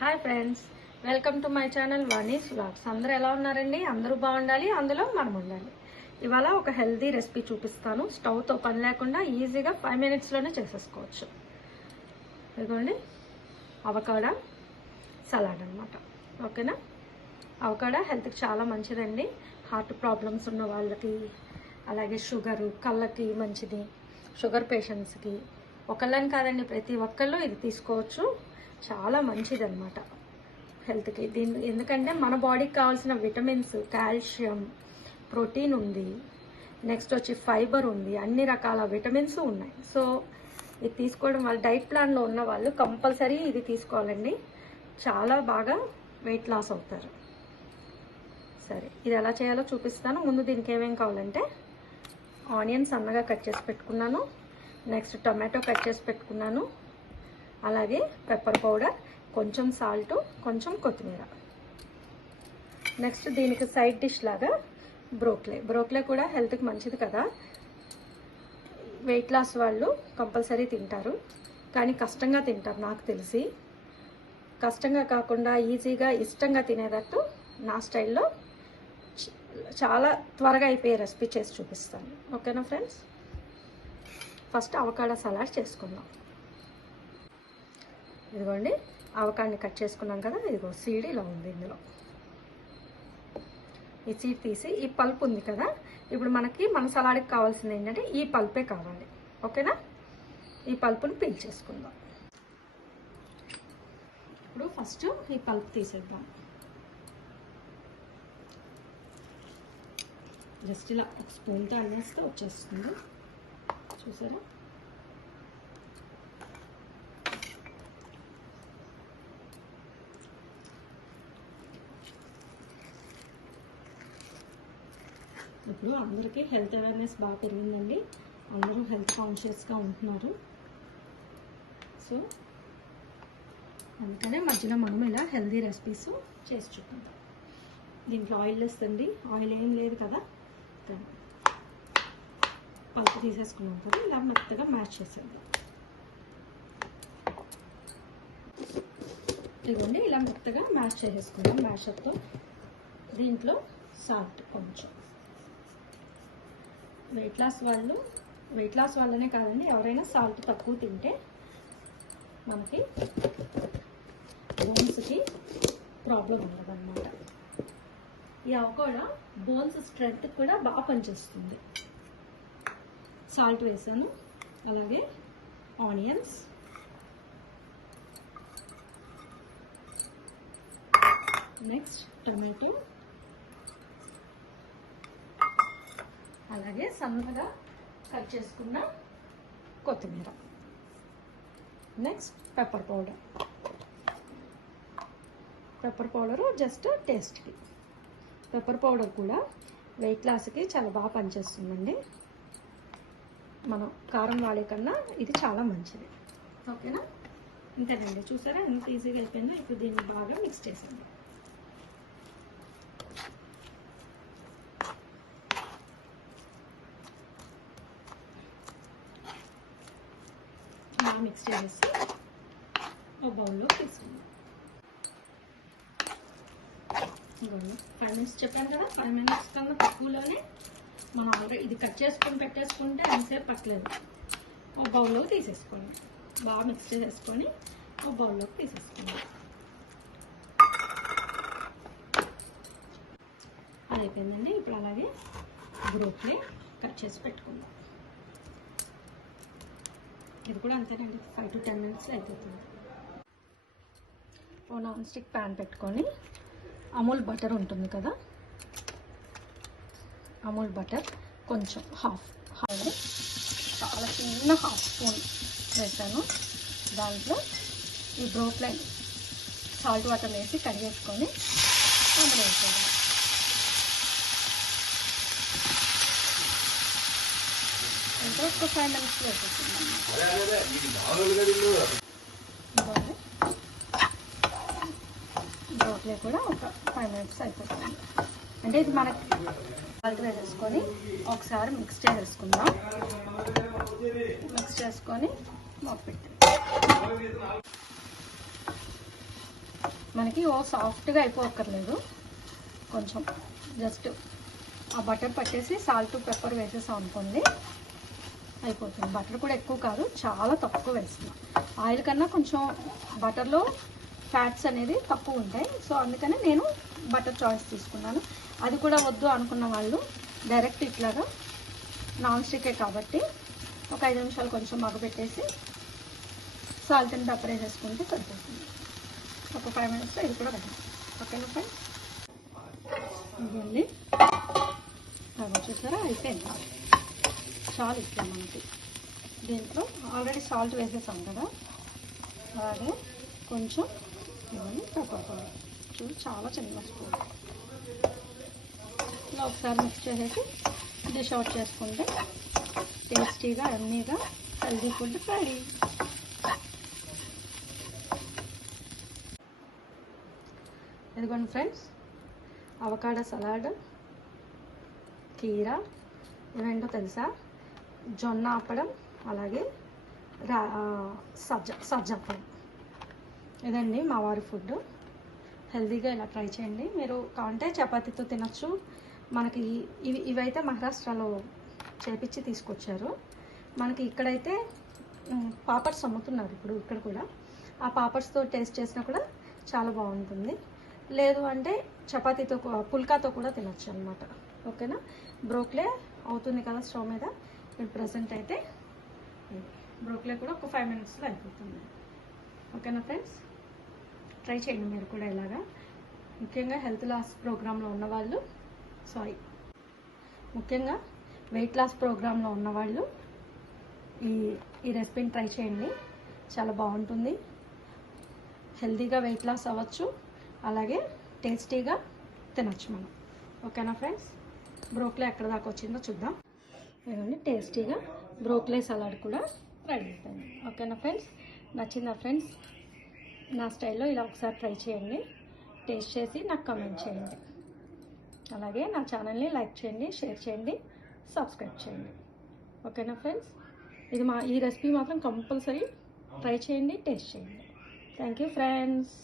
Hi friends, welcome to my channel Vani's vlogs. అందరూ ఎలా ఉన్నారండి? అందరూ బాగుండాలి, అందులో మనం ఉండాలి. ఇవాళ ఒక హెల్తీ రెసిపీ చూపిస్తాను. స్టవ్తో పని లేకుండా ఈజీగా 5 minutesలోనే చేసేసుకోవచ్చు. ఇదిగోండి, అవకాడో సలాడ్ అనమాట. ఓకేనా? అవకాడో హెల్త్కి చాలా మంచిదండి. హార్ట్ ప్రాబ్లమ్స్ ఉన్న వాళ్ళకి, అలాగే షుగరు, కళ్ళకి మంచిది. షుగర్ పేషెంట్స్కి ఒకళ్ళని కాదండి, ప్రతి ఒక్కళ్ళు ఇది తీసుకోవచ్చు. చాలా మంచిది అనమాట హెల్త్కి. ఎందుకంటే మన బాడీకి కావాల్సిన విటమిన్స్, కాల్షియం, ప్రోటీన్ ఉంది, నెక్స్ట్ వచ్చి ఫైబర్ ఉంది, అన్ని రకాల విటమిన్స్ ఉన్నాయి. సో ఇది తీసుకోవడం వల్ల డైట్ ప్లాన్లో ఉన్న వాళ్ళు కంపల్సరీ ఇది తీసుకోవాలండి. చాలా బాగా వెయిట్ లాస్ అవుతారు. సరే, ఇది ఎలా చేయాలో చూపిస్తాను. ముందు దీనికి ఏమేమి కావాలంటే ఆనియన్స్ సన్నగా కట్ చేసి పెట్టుకున్నాను, నెక్స్ట్ టొమాటో కట్ చేసి పెట్టుకున్నాను, అలాగే పెప్పర్ పౌడర్, కొంచెం సాల్ట్, కొంచెం కొత్తిమీర. నెక్స్ట్ దీనికి సైడ్ డిష్ లాగా బ్రోక్లీ కూడా హెల్త్కి మంచిది కదా. వెయిట్ లాస్ వాళ్ళు కంపల్సరీ తింటారు, కానీ కష్టంగా తింటారు. నాకు తెలిసి కష్టంగా కాకుండా ఈజీగా ఇష్టంగా తినేటట్టు నా స్టైల్లో చాలా త్వరగా అయిపోయే రెసిపీ చేసి చూపిస్తాను. ఓకేనా ఫ్రెండ్స్? ఫస్ట్ అవకాడో సలాడ్ చేసుకుందాం. ఇదిగోండి, అవకాడని కట్ చేసుకున్నాం కదా. ఇదిగో సీడ్ ఇలా ఉంది. ఇందులో ఈ సీడ్ తీసి, ఈ పల్ప్ ఉంది కదా, ఇప్పుడు మన సలాడ్కి కావాల్సింది ఏంటంటే ఈ పల్పే కావాలి. ఓకేనా? ఈ పల్పుని పీల్ చేసుకుందాం. ఇప్పుడు ఫస్ట్ ఈ పల్ప్ తీసేద్దాం. జస్ట్ ఇలా ఒక స్పూన్తో అనేస్తే వచ్చేస్తుంది. చూసారా? ఇప్పుడు అందరికీ హెల్త్ అవేర్నెస్ బాగా పెరిగిందండి. అందరూ హెల్త్ కాన్షియస్గా ఉంటున్నారు. సో అందుకనే మధ్యలో మనం ఇలా హెల్తీ రెసిపీస్ చేసి చూపుతాం. దీంట్లో ఆయిల్ వేస్తుంది, ఆయిల్ ఏం లేదు కదా. పల్పు తీసేసుకున్నాం కదా, ఇలా మెత్తగా మ్యాష్ చేసేద్దాం. ఇదిగోండి, ఇలా మెత్తగా మ్యాష్ చేసేసుకుందాం మ్యాషర్తో. దీంట్లో సాల్ట్ కొంచెం. వెయిట్ లాస్ వాళ్ళనే కాదండి, ఎవరైనా సాల్ట్ తక్కువ తింటే మనకి బోన్స్కి ప్రాబ్లం ఉండదన్నమాట. ఈ అవకాడో బోన్స్ స్ట్రెంత్ కూడా బాగా పనిచేస్తుంది. సాల్ట్ వేసాను, అలాగే ఆనియన్స్, నెక్స్ట్ టమాటో, అలాగే సన్నగా కట్ చేసుకున్న కొత్తిమీర, నెక్స్ట్ పెప్పర్ పౌడరు జస్ట్ టేస్ట్కి. పెప్పర్ పౌడర్ కూడా వెయిట్ లాస్కి చాలా బాగా పనిచేస్తుందండి. మనం కారం వాడే కన్నా ఇది చాలా మంచిది. ఓకేనా? ఇంతేనండి. చూసారా ఎంత ఈజీగా అయిపోయిందో? ఇప్పుడు దీన్ని బాగా మిక్స్ చేసాను. మిక్స్ చేసి ఒక బౌల్లో తీసుకుందాం. 5 minutes చెప్పాను కదా, 5 minutes కన్నా తక్కువలోనే మనం ఆల్రెడీ ఇది కట్ చేసుకొని పెట్టేసుకుంటే ఎంతసేపు పట్టలేదు. ఒక బౌల్లో తీసేసుకోండి. బాగా మిక్స్ చేసేసుకొని ఒక బౌల్లోకి తీసేసుకోండి. అది అయిపోయిందండి. ఇప్పుడు అలాగే బ్రోకలీ కట్ చేసి పెట్టుకుందాం. ఇది కూడా అంతేనండి, 5 to 10 minutes అయిపోతుంది. ఓ నాన్ స్టిక్ ప్యాన్ పెట్టుకొని అమూల్ బటర్ ఉంటుంది కదా, అమూల్ బటర్ కొంచెం హాఫ్ చాలా చిన్న హాఫ్ స్పూన్ వేసాను. దాంట్లో ఈ బ్రోకలీ సాల్ట్ వాటర్ వేసి కడిగేసుకొని అందులో వేసేది. ఒక 5 minutes వేసేస్తున్నాను. బ్రోకలీ కూడా ఒక 5 minutes అయిపోతుంది. అంటే ఇది మనకి సాల్ట్ వేసేసుకొని ఒకసారి మిక్స్ చేసేసుకుందాం. మిక్స్ చేసుకొని మూత పెట్టి మనకి సాఫ్ట్గా అయిపోక్కర్లేదు, కొంచెం జస్ట్ ఆ బటర్ పట్టేసి సాల్ట్ పెప్పర్ వేసేసాం అనుకోండి అయిపోతుంది. బటర్ కూడా ఎక్కువ కాదు, చాలా తక్కువ వేస్తున్నాం. ఆయిల్ కన్నా కొంచెం బటర్లో ఫ్యాట్స్ అనేది తక్కువ ఉంటాయి, సో అందుకని నేను బటర్ చాయిస్ తీసుకున్నాను. అది కూడా వద్దు అనుకున్న వాళ్ళు డైరెక్ట్ ఇట్లాగా నాన్ స్టిక్కే కాబట్టి ఒక 5 నిమిషాలు కొంచెం మగ్గబెట్టేసి సాల్ట్ అండ్ పెప్పర్ వేసేసుకుంటే సరిపోతుంది. ఒక 5 మినిట్స్లో ఇది కూడా రెడీ. ఓకేనా ఫ్రెండ్స్, ఇదండి అవి చూసారా అయిపోయింది. చాలు ఇట్లా మనకి. దీంట్లో ఆల్రెడీ సాల్ట్ వేసేసాం కదా, అలాగే కొంచెం ఇవన్నీ పెప్పర్ పౌడర్ చూడు, చాలా చిన్న స్పూన్. ఇలా ఒకసారి మిక్స్ చేసేసి డిష్ అవుట్ చేసుకుంటే టేస్టీగా అన్నీగా హెల్దీ ఫుడ్ రెడీ. ఇదిగోండి ఫ్రెండ్స్, అవకాడో సలాడ్, కీరా, ఇవేంటో తెలుసా, జొన్న అప్పడం, అలాగే సజ్జ అప్పడం. ఇదండి మా వారి ఫుడ్. హెల్తీగా ఇలా ట్రై చేయండి. మీరు కావాలంటే చపాతీతో తినచ్చు. మనకి ఇవైతే మహారాష్ట్రలో చేపించి తీసుకొచ్చారు. మనకి ఇక్కడైతే పాపడ్స్ అమ్ముతున్నారు ఇప్పుడు ఇక్కడ కూడా. ఆ పాపడ్స్తో టేస్ట్ చేసినా కూడా చాలా బాగుంటుంది. లేదు అంటే చపాతీతో పుల్కాతో కూడా తినచ్చు అనమాట. ఓకేనా, బ్రోక్లే అవుతుంది కదా స్టవ్ మీద. ఇప్పుడు ప్రజెంట్ అయితే బ్రోక్లే కూడా ఒక 5 మినిట్స్లో అయిపోతుంది. ఓకేనా ఫ్రెండ్స్, ట్రై చేయండి మీరు కూడా ఇలాగా. ముఖ్యంగా హెల్త్ లాస్ ప్రోగ్రాంలో ఉన్నవాళ్ళు, ముఖ్యంగా వెయిట్ లాస్ ప్రోగ్రాంలో ఉన్నవాళ్ళు ఈ రెసిపీని ట్రై చేయండి. చాలా బాగుంటుంది. హెల్తీగా వెయిట్ లాస్ అవ్వచ్చు, అలాగే టేస్టీగా తినచ్చు మనం. ఓకేనా ఫ్రెండ్స్, బ్రోక్లీ ఎక్కడ దాకా వచ్చిందో చూద్దాం. ఇవ్వండి, టేస్టీగా బ్రోక్లీ సలాడ్ కూడా రెడీ అయిపోయింది. ఓకేనా ఫ్రెండ్స్, నచ్చిందా ఫ్రెండ్స్? నా స్టైల్లో ఇలా ఒకసారి ట్రై చేయండి, టేస్ట్ చేసి నాకు కామెంట్ చేయండి. అలాగే నా ఛానల్ని లైక్ చేయండి, షేర్ చేయండి, సబ్స్క్రైబ్ చేయండి. ఓకేనా ఫ్రెండ్స్, ఈ రెసిపీ మాత్రం కంపల్సరీ ట్రై చేయండి, టేస్ట్ చేయండి. Thank you friends.